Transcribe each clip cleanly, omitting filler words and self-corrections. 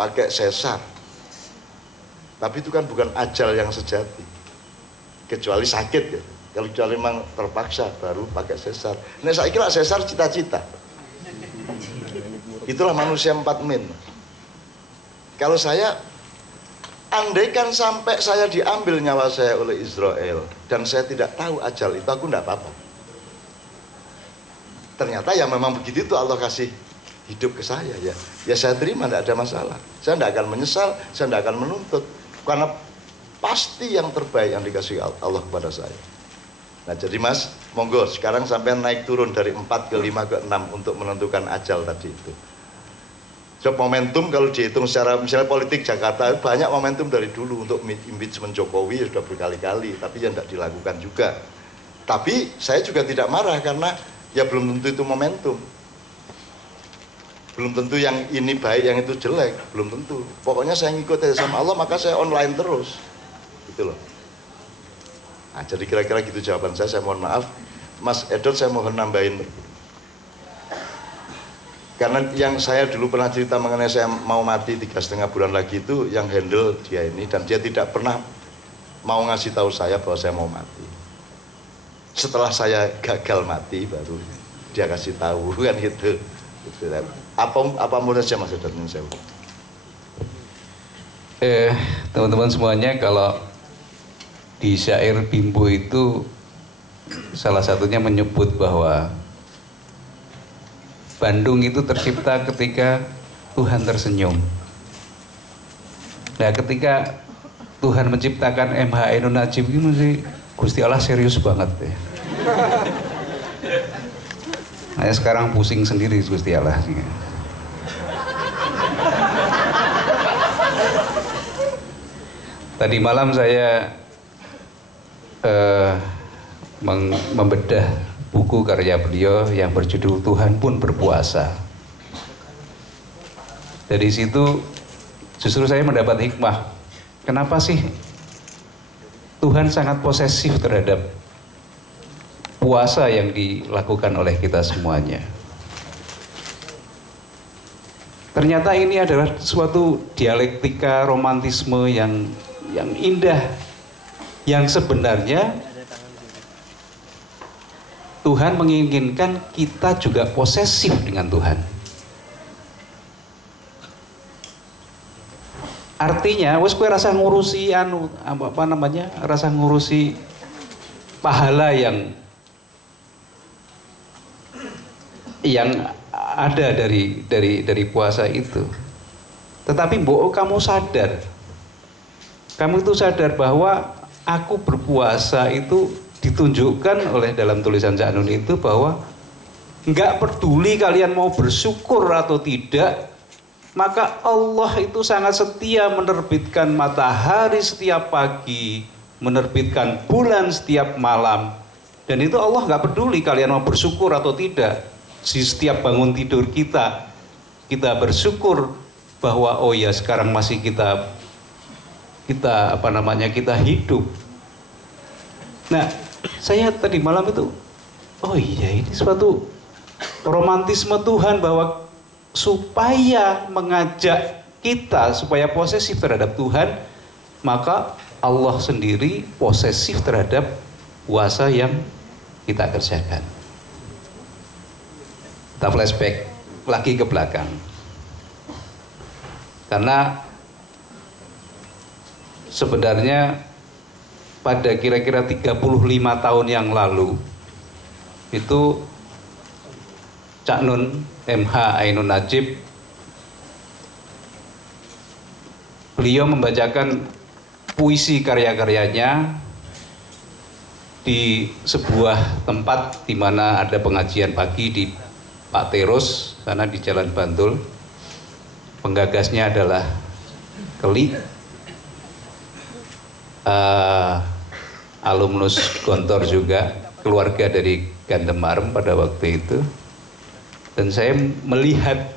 pakai sesar. Tapi itu kan bukan ajal yang sejati. Kecuali sakit ya. Kalau kecuali memang terpaksa baru pakai sesar. Nah saya kira sesar cita-cita. Itulah manusia 4 min. Kalau saya, andaikan sampai saya diambil nyawa saya oleh Israel dan saya tidak tahu ajal itu, aku tidak apa-apa. Ternyata ya memang begitu itu Allah kasih hidup ke saya ya. Ya saya terima, tidak ada masalah. Saya tidak akan menyesal, saya tidak akan menuntut. Karena pasti yang terbaik yang dikasih Allah kepada saya. Nah jadi Mas, monggo sekarang sampai naik turun dari 4 ke 5 ke 6 untuk menentukan ajal tadi itu. So, momentum kalau dihitung secara misalnya politik Jakarta banyak momentum dari dulu untuk impeachment Jokowi sudah berkali-kali, tapi ya tidak dilakukan juga. Tapi saya juga tidak marah karena ya belum tentu itu momentum. Belum tentu yang ini baik, yang itu jelek, belum tentu. Pokoknya saya ngikut aja sama Allah, maka saya online terus. Gitu loh. Nah, jadi kira-kira gitu jawaban saya mohon maaf. Mas Edot saya mohon nambahin. Karena yang saya dulu pernah cerita mengenai saya mau mati 3,5 bulan lagi itu yang handle dia ini, dan dia tidak pernah mau ngasih tahu saya bahwa saya mau mati. Setelah saya gagal mati baru dia kasih tahu kan gitu. Apa menurut saya Mas Edot saya? Teman-teman semuanya, kalau di syair Bimbo itu salah satunya menyebut bahwa Bandung itu tercipta ketika Tuhan tersenyum. Nah, ketika Tuhan menciptakan MH Ainun Najib ini sih Gusti Allah serius banget ya. Nah, sekarang pusing sendiri Gusti Allah. Tadi malam saya membedah buku karya beliau yang berjudul Tuhan Pun Berpuasa. Dari situ justru saya mendapat hikmah. Kenapa sih Tuhan sangat posesif terhadap puasa yang dilakukan oleh kita semuanya? Ternyata ini adalah suatu dialektika romantisme yang indah, yang sebenarnya Tuhan menginginkan kita juga posesif dengan Tuhan. Artinya, wes kowe rasa ngurusi rasa ngurusi pahala yang ada dari puasa itu. Tetapi mbok kamu itu sadar bahwa aku berpuasa itu ditunjukkan oleh dalam tulisan Cak Nun itu bahwa nggak peduli kalian mau bersyukur atau tidak, maka Allah itu sangat setia menerbitkan matahari setiap pagi, menerbitkan bulan setiap malam, dan itu Allah nggak peduli kalian mau bersyukur atau tidak. Di setiap bangun tidur kita bersyukur bahwa oh ya sekarang masih kita hidup. Nah, saya tadi malam itu, oh iya ini suatu romantisme Tuhan bahwa supaya mengajak kita supaya posesif terhadap Tuhan, maka Allah sendiri posesif terhadap puasa yang kita kerjakan. Kita flashback lagi ke belakang. Karena sebenarnya pada kira-kira 35 tahun yang lalu itu Cak Nun MH Ainun Najib beliau membacakan puisi karya-karyanya di sebuah tempat di mana ada pengajian pagi di Pak Teros sana di Jalan Bantul. Penggagasnya adalah Keli, alumnus Gontor juga, keluarga dari Gandemarem pada waktu itu. Dan saya melihat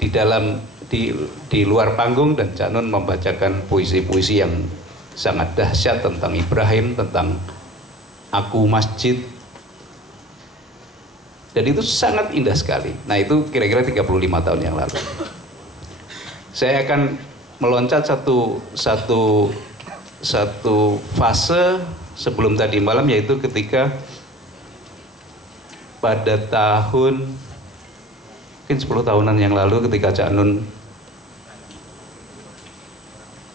di luar panggung dan Cak Nun membacakan puisi-puisi yang sangat dahsyat tentang Ibrahim, tentang aku masjid. Dan itu sangat indah sekali. Nah itu kira-kira 35 tahun yang lalu. Saya akan meloncat satu fase sebelum tadi malam, yaitu ketika pada tahun mungkin 10 tahunan yang lalu ketika Cak Nun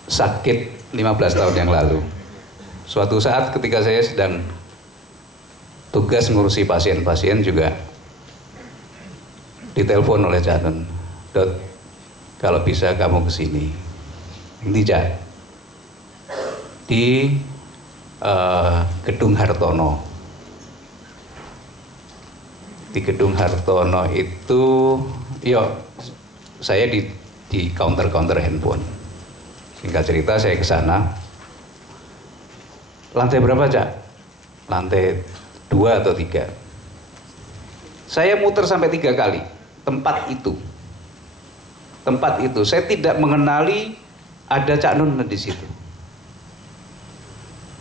sakit 15 tahun yang lalu. Suatu saat ketika saya sedang tugas ngurusi pasien-pasien juga ditelepon oleh Cak Nun, "Dot, kalau bisa kamu kesini." Ini Cak, di Gedung Hartono. Di Gedung Hartono itu, saya di counter handphone. Singkat cerita saya ke sana. Lantai berapa, Cak? Lantai 2 atau 3. Saya muter sampai 3 kali tempat itu. Saya tidak mengenali ada Cak Nun di situ.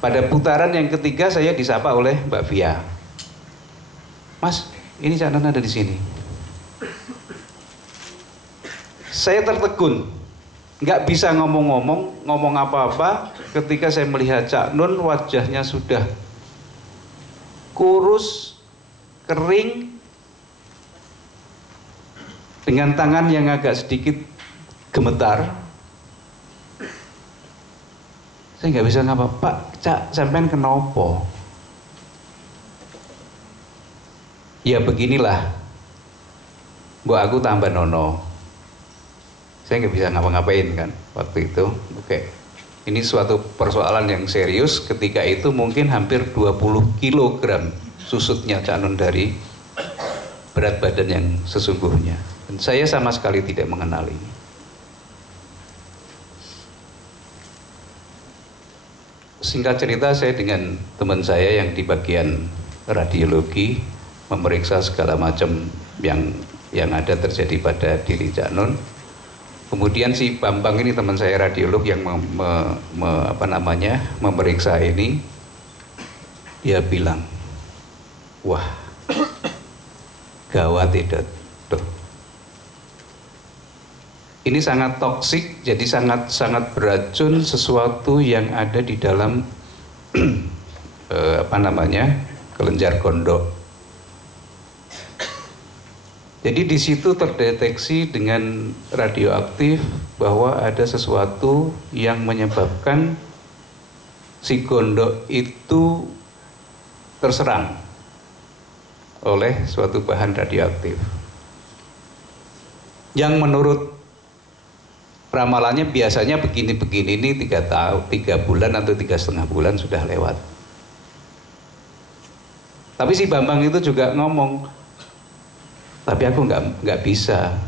Pada putaran yang ketiga saya disapa oleh Mbak Via. "Mas, ini Cak Nun ada di sini." Saya tertegun, nggak bisa ngomong apa-apa ketika saya melihat Cak Nun, wajahnya sudah kurus, kering, dengan tangan yang agak sedikit gemetar. Saya nggak bisa ngapa, "Pak, Cak, sampean kenapa?" "Ya beginilah, mbok aku tambah nono." Saya nggak bisa ngapa-ngapain kan waktu itu. Oke, ini suatu persoalan yang serius. Ketika itu mungkin hampir 20 kilogram susutnya Cak Nun dari berat badan yang sesungguhnya. Dan saya sama sekali tidak mengenali. Singkat cerita, saya dengan teman saya yang di bagian radiologi memeriksa segala macam yang ada terjadi pada diri Cak Nun. Kemudian si Bambang ini teman saya radiolog yang memeriksa ini, dia bilang, "Wah, gawat itu. Ini sangat toksik, jadi sangat beracun, sesuatu yang ada di dalam kelenjar gondok." Jadi di situ terdeteksi dengan radioaktif bahwa ada sesuatu yang menyebabkan si gondok itu terserang oleh suatu bahan radioaktif. Yang menurut ramalannya biasanya begini-begini, ini 3 bulan atau 3,5 bulan sudah lewat. Tapi si Bambang itu juga ngomong, "Tapi aku nggak bisa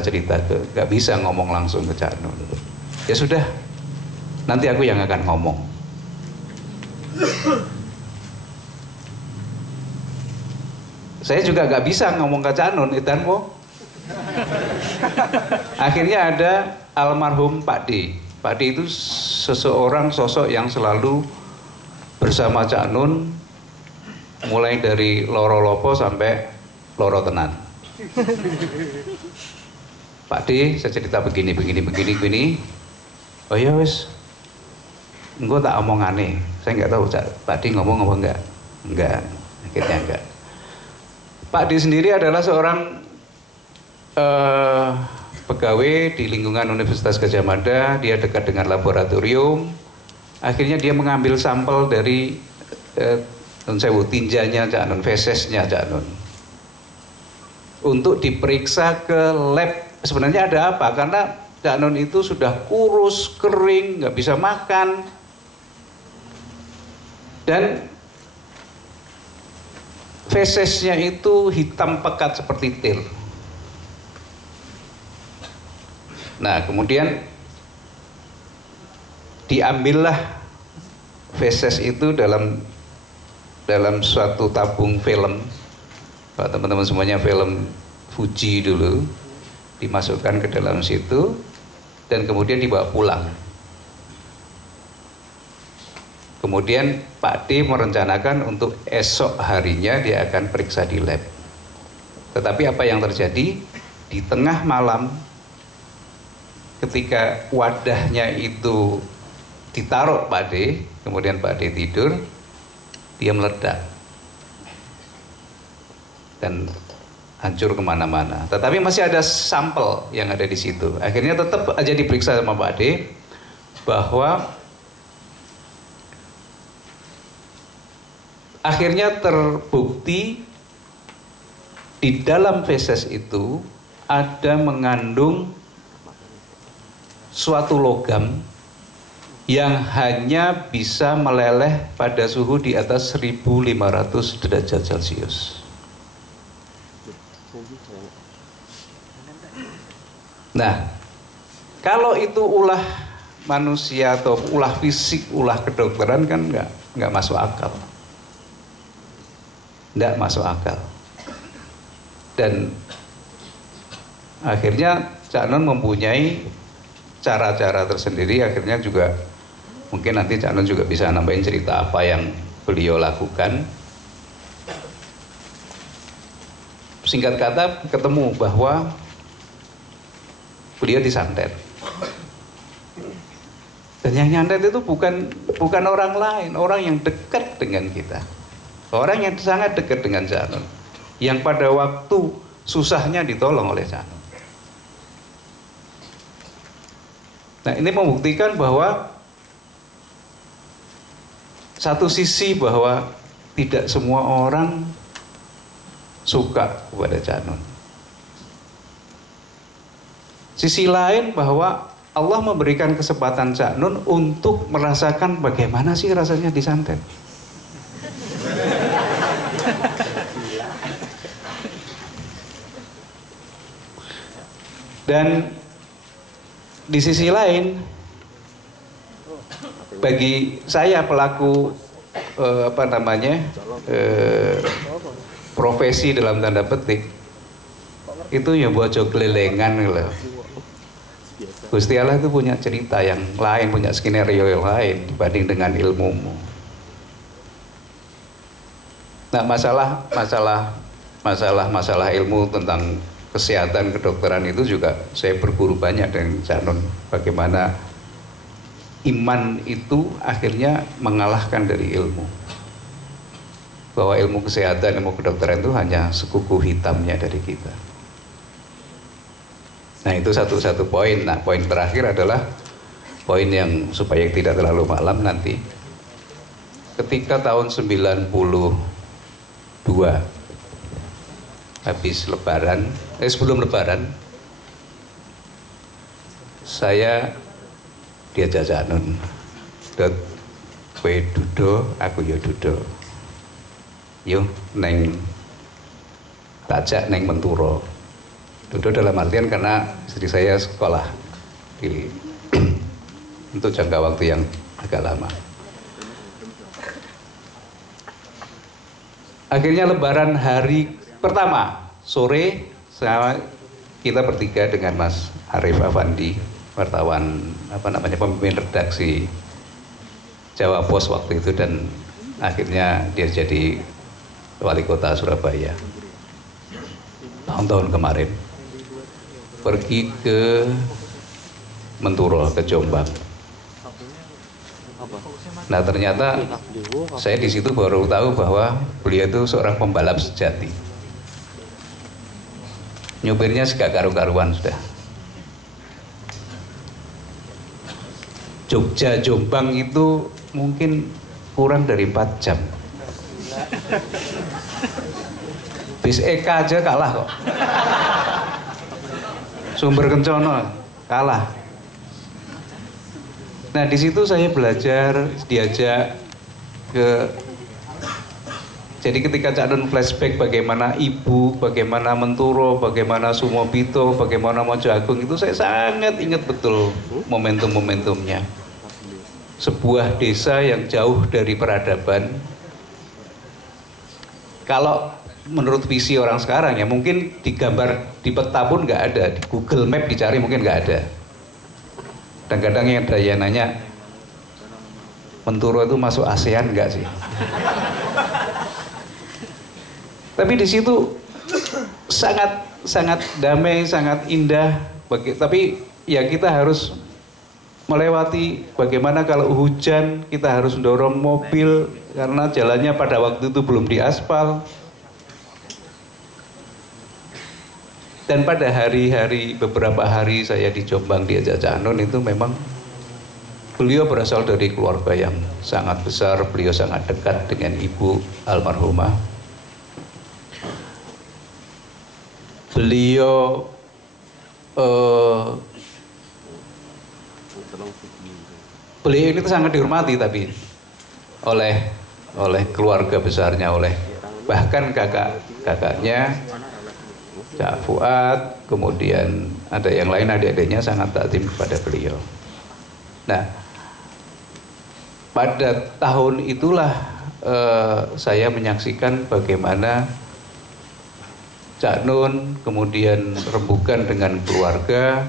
cerita nggak bisa ngomong langsung ke Cak Nun." "Ya sudah, nanti aku yang akan ngomong." Saya juga nggak bisa ngomong ke Cak Nun, Akhirnya ada almarhum Pak D. Pak D itu seseorang sosok yang selalu bersama Cak Nun, mulai dari loro lopo sampai loro tenan. "Pak D, saya cerita begini. "Oh ya wis, engko tak omongane." Saya nggak tahu Pak D ngomong apa enggak, akhirnya enggak. Pak D sendiri adalah seorang pegawai di lingkungan Universitas Gadjah Mada. Dia dekat dengan laboratorium. Akhirnya dia mengambil sampel dari tinjanya Cak Nun, fesesnya Cak Nun, untuk diperiksa ke lab. Sebenarnya ada apa? Karena Cak Nun itu sudah kurus, kering, nggak bisa makan, dan fesesnya itu hitam pekat seperti til. Nah, kemudian diambillah feses itu dalam suatu tabung film. Pak, teman-teman semuanya, film Fuji dulu, dimasukkan ke dalam situ dan kemudian dibawa pulang. Kemudian Pak D merencanakan untuk esok harinya dia akan periksa di lab. Tetapi apa yang terjadi? Di tengah malam ketika wadahnya itu ditaruh Pak D, kemudian Pak D tidur, dia meledak dan hancur kemana-mana. Tetapi masih ada sampel yang ada di situ. Akhirnya tetap aja diperiksa sama Pak D bahwa akhirnya terbukti di dalam feses itu ada mengandung suatu logam yang hanya bisa meleleh pada suhu di atas 1500 derajat Celcius. Nah, kalau itu ulah manusia atau ulah fisik, ulah kedokteran kan nggak masuk akal. Nggak masuk akal. Dan akhirnya Cak Nun mempunyai cara-cara tersendiri, akhirnya juga mungkin nanti Cak Nun juga bisa nambahin cerita apa yang beliau lakukan. Singkat kata, ketemu bahwa beliau disantet. Dan yang nyantet itu bukan orang lain, orang yang dekat dengan kita. Orang yang sangat dekat dengan Cak Nun. Yang pada waktu susahnya ditolong oleh Cak Nun. Nah, ini membuktikan bahwa satu sisi bahwa tidak semua orang suka kepada Cak Nun. Sisi lain bahwa Allah memberikan kesempatan Cak Nun untuk merasakan bagaimana sih rasanya disantet. Dan di sisi lain, bagi saya pelaku profesi dalam tanda petik, itu ya buat joglelengan loh. Gusti Allah itu punya cerita yang lain, punya skenario yang lain dibanding dengan ilmumu. Nah, masalah ilmu tentang kesehatan kedokteran itu juga saya berguru banyak dengan Cak Nun, bagaimana iman itu akhirnya mengalahkan dari ilmu, bahwa ilmu kesehatan, ilmu kedokteran itu hanya sekuku hitamnya dari kita. Nah, itu satu poin. Nah, poin terakhir adalah poin yang supaya tidak terlalu malam nanti, ketika tahun 92 habis lebaran, sebelum lebaran, saya diajak Cak Nun, kowe dudo, aku yo dudo, yuk neng tajak neng Menturo. Dudo dalam artian karena istri saya sekolah di untuk jangka waktu yang agak lama. Akhirnya lebaran hari pertama sore, kita bertiga dengan Mas Arif Afandi, wartawan pemimpin redaksi Jawa Pos waktu itu, dan akhirnya dia jadi wali kota Surabaya tahun-tahun kemarin, pergi ke Menturo, ke Jombang. Nah, ternyata saya di situ baru tahu bahwa beliau itu seorang pembalap sejati. Nyopirnya segak karu-karuan sudah. Jogja Jombang itu mungkin kurang dari 4 jam. Bis Eka aja kalah kok. Sumber Kencono kalah. Nah, di situ saya belajar, diajak ke. Jadi ketika Cak Nun flashback bagaimana Ibu, bagaimana Menturo, bagaimana Sumobito, bagaimana Mojo Agung, itu saya sangat ingat betul momentum-momentumnya. Sebuah desa yang jauh dari peradaban. Kalau menurut visi orang sekarang ya mungkin digambar di peta pun nggak ada, di Google Map dicari mungkin nggak ada. Dan kadang yang ada yang nanya, Menturo itu masuk ASEAN nggak sih? Tapi di situ sangat damai, sangat indah. Tapi ya kita harus melewati bagaimana kalau hujan kita harus dorong mobil karena jalannya pada waktu itu belum diaspal. Dan pada beberapa hari saya di Jombang diajak Cak Nun itu memang beliau berasal dari keluarga yang sangat besar, beliau sangat dekat dengan ibu almarhumah. Beliau ini tuh sangat dihormati tapi oleh keluarga besarnya, oleh bahkan kakaknya Cak Fuad, kemudian ada yang lain adik-adiknya sangat takzim kepada beliau. Nah, pada tahun itulah saya menyaksikan bagaimana Cak Nun kemudian rembukan dengan keluarga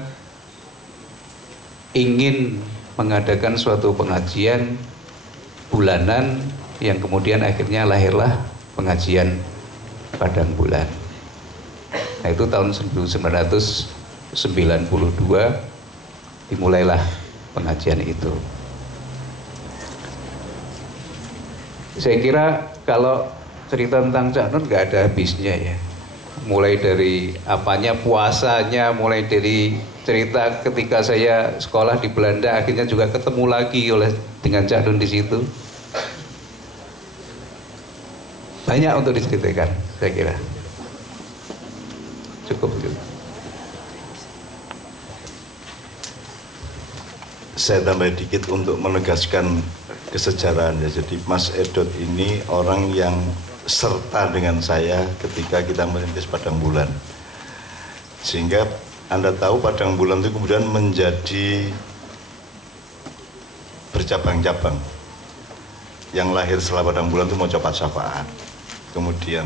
ingin mengadakan suatu pengajian bulanan yang kemudian akhirnya lahirlah pengajian Padang Bulan. Nah, itu tahun 1992 dimulailah pengajian itu. Saya kira kalau cerita tentang Cak Nun nggak ada habisnya ya. Mulai dari apanya puasanya, mulai dari cerita ketika saya sekolah di Belanda akhirnya juga ketemu lagi dengan Cak Nun di situ. Banyak untuk diceritakan, saya kira. Cukup. Saya tambah dikit untuk menegaskan kesejarahannya. Jadi Mas Edot ini orang yang serta dengan saya ketika kita merintis Padang Bulan. Sehingga Anda tahu Padang Bulan itu kemudian menjadi bercabang-cabang. Yang lahir setelah Padang Bulan itu mau Copat Syafaat, kemudian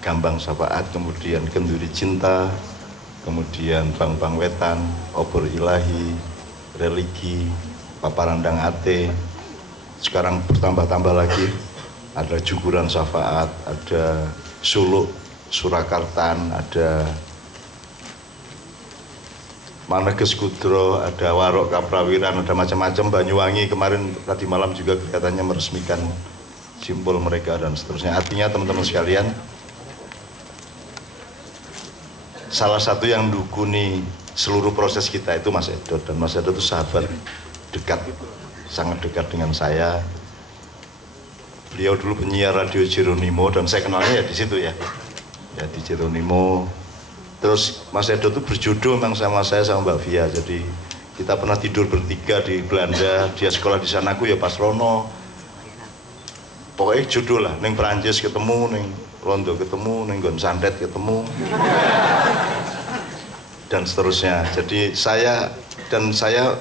Gambang Syafaat, kemudian Kenduri Cinta, kemudian Bang Wetan, Obor Ilahi, Religi, Paparandang Ate. Sekarang bertambah-tambah lagi, ada Juguran Syafaat, ada Suluk Surakartan, ada Maneges Kudro, ada Warok Kaprawiran, ada macam-macam. Banyuwangi kemarin tadi malam juga kelihatannya meresmikan simbol mereka dan seterusnya. Artinya teman-teman sekalian, salah satu yang dukuni seluruh proses kita itu Mas Edot, dan Mas Edot itu sahabat dekat, sangat dekat dengan saya. Beliau dulu penyiar radio Jeronimo dan saya kenalnya ya di situ ya di Jeronimo. Terus Mas Edot itu berjodoh memang sama saya sama Mbak Via, jadi kita pernah tidur bertiga di Belanda, dia sekolah di sana, aku ya pas rono. Pokoknya jodoh lah, neng Perancis ketemu, neng Londo ketemu, neng Gon Sandet ketemu, dan seterusnya. Jadi saya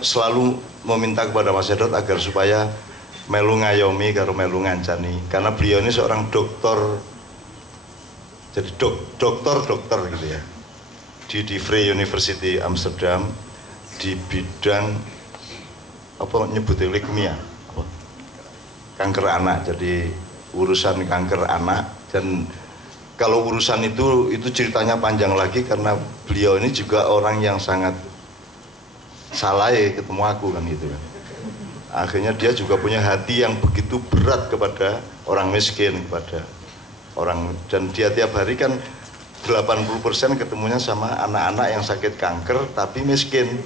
selalu meminta kepada Mas Edot agar supaya melu ngayomi karo melu ngancani, karena beliau ini seorang dokter, jadi dokter gitu ya, di Vrije University Amsterdam di bidang apa nyebutnya leukemia, kanker anak. Jadi urusan kanker anak, dan kalau urusan itu ceritanya panjang lagi karena beliau ini juga orang yang sangat salah ya ketemu aku kan gitu kan. Akhirnya dia juga punya hati yang begitu berat kepada orang miskin, kepada orang, dan dia tiap hari kan 80% ketemunya sama anak-anak yang sakit kanker tapi miskin,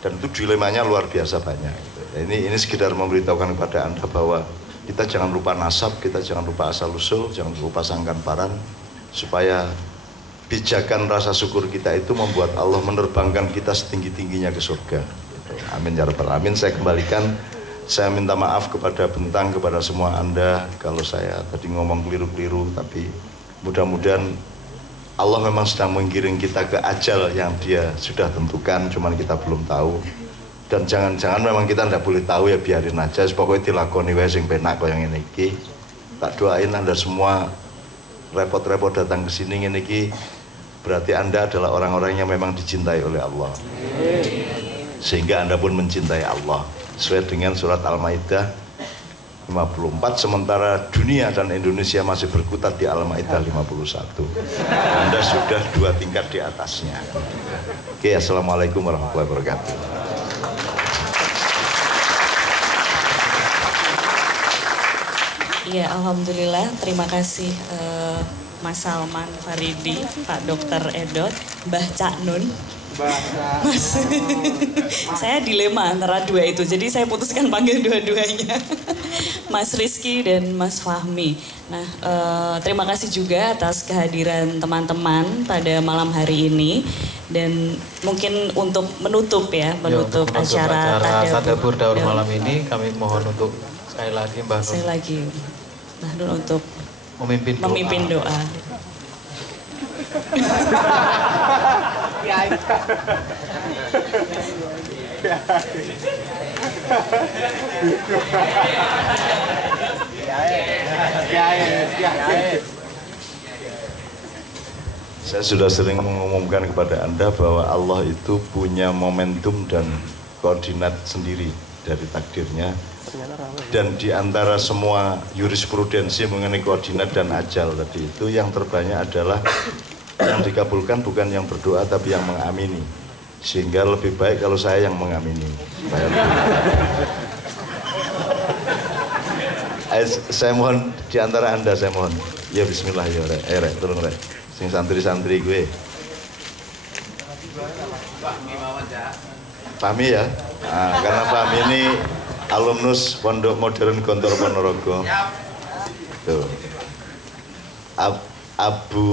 dan itu dilemanya luar biasa banyak. Ini sekedar memberitahukan kepada Anda bahwa kita jangan lupa nasab, kita jangan lupa asal usul, jangan lupa sangkan paran, supaya pijakan rasa syukur kita itu membuat Allah menerbangkan kita setinggi-tingginya ke surga. Amin ya rabbal alamin. Saya kembalikan, saya minta maaf kepada Bentang, kepada semua Anda kalau saya tadi ngomong keliru-keliru, tapi mudah-mudahan Allah memang sedang menggiring kita ke ajal yang Dia sudah tentukan, cuman kita belum tahu. Dan jangan-jangan memang kita tidak boleh tahu, ya biarin aja, pokoknya dilakoni wae sing penak kaya ngene iki. Tak doain Anda semua repot-repot datang ke sini ngene iki, berarti Anda adalah orang-orang yang memang dicintai oleh Allah. Sehingga Anda pun mencintai Allah sesuai dengan surat Al-Maidah 54, sementara dunia dan Indonesia masih berkutat di Al-Maidah 51. Anda sudah 2 tingkat di atasnya. Oke. Oke, assalamualaikum warahmatullahi wabarakatuh. Iya, alhamdulillah. Terima kasih Mas Salman Faridi, Pak Dr. Edot, Mbah Cak Nun. Mas, saya dilema antara dua itu, jadi saya putuskan panggil dua-duanya. Mas Rizky dan Mas Fahmi. Nah, terima kasih juga atas kehadiran teman-teman pada malam hari ini. Dan mungkin untuk menutup untuk acara Tadabbur Daur malam ini, kami mohon untuk sekali lagi Mbah Nun untuk memimpin doa. Saya sudah sering mengumumkan kepada Anda bahwa Allah itu punya momentum dan koordinat sendiri dari takdirnya. Dan di antara semua jurisprudensi mengenai koordinat dan ajal tadi itu, yang terbanyak adalah yang dikabulkan bukan yang berdoa tapi yang mengamini. Sehingga lebih baik kalau saya yang mengamini. Saya mohon di antara Anda, saya mohon. Ya bismillah ya rek, tolong rek. Sing santri-santri gue. Fahmi ya. Nah, karena Fahmi ini alumnus Pondok Modern Gontor Ponorogo. Tuh. Abu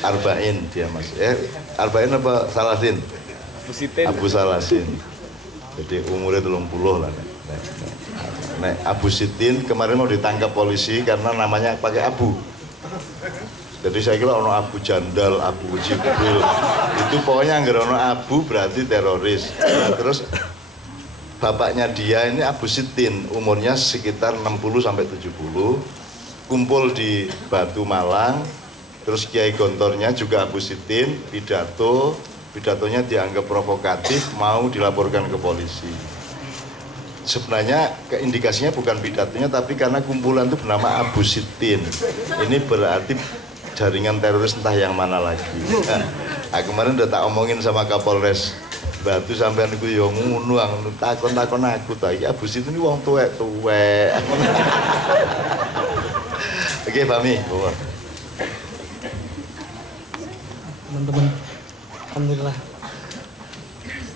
Arba'in dia Mas. Arba'in apa Salasin? Abu Salasin. Jadi umurnya 30 lah. Nek Abu Sitin kemarin mau ditangkap polisi karena namanya pakai Abu. Jadi saya kira ono Abu Jandal, Abu Jibril. Itu pokoknya nggak ono Abu berarti teroris. Nah, terus bapaknya dia ini Abu Sitin, umurnya sekitar 60 sampai 70. Kumpul di Batu Malang. Terus Kiai Gontornya juga Abu Sitin, pidatonya dianggap provokatif, mau dilaporkan ke polisi. Sebenarnya indikasinya bukan pidatonya, tapi karena kumpulan itu bernama Abu Sitin. Ini berarti jaringan teroris entah yang mana lagi. Nah, kemarin udah tak omongin sama Kapolres Batu sampean iku yo ngono takon aku ta iki Abu Sitin ini wong tuwek. Oke, Fahmi. Teman-teman, alhamdulillah.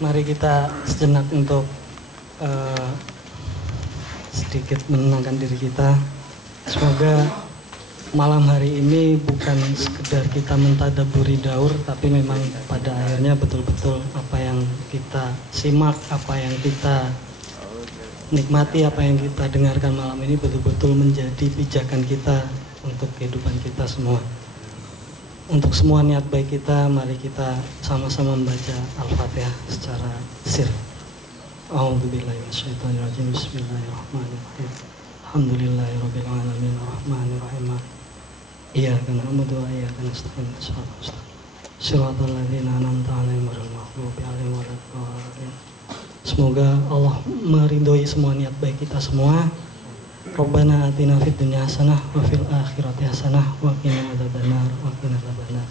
Mari kita sejenak untuk sedikit menenangkan diri kita. Semoga malam hari ini bukan sekedar kita mentadabburi daur, tapi memang pada akhirnya betul-betul apa yang kita simak, apa yang kita nikmati, apa yang kita dengarkan malam ini betul-betul menjadi pijakan kita untuk kehidupan kita semua. Untuk semua niat baik kita, mari kita sama-sama membaca Al-Fatihah secara sir. A'udzubillahi minasyaitonirrajim. Bismillahirrahmanirrahim. Alhamdulillahirabbil alamin arrahmanir rahim. Iyyaka na'budu wa iyyaka nasta'in. Shiratal ladzina an'amta 'alaihim ghairil maghdubi 'alaihim waladdallin. Semoga Allah meridhoi semua niat baik kita semua. Rabbana atina fid dunya hasanah wa fil akhirati hasanah wa qina adzabannar wa qina adzabannar.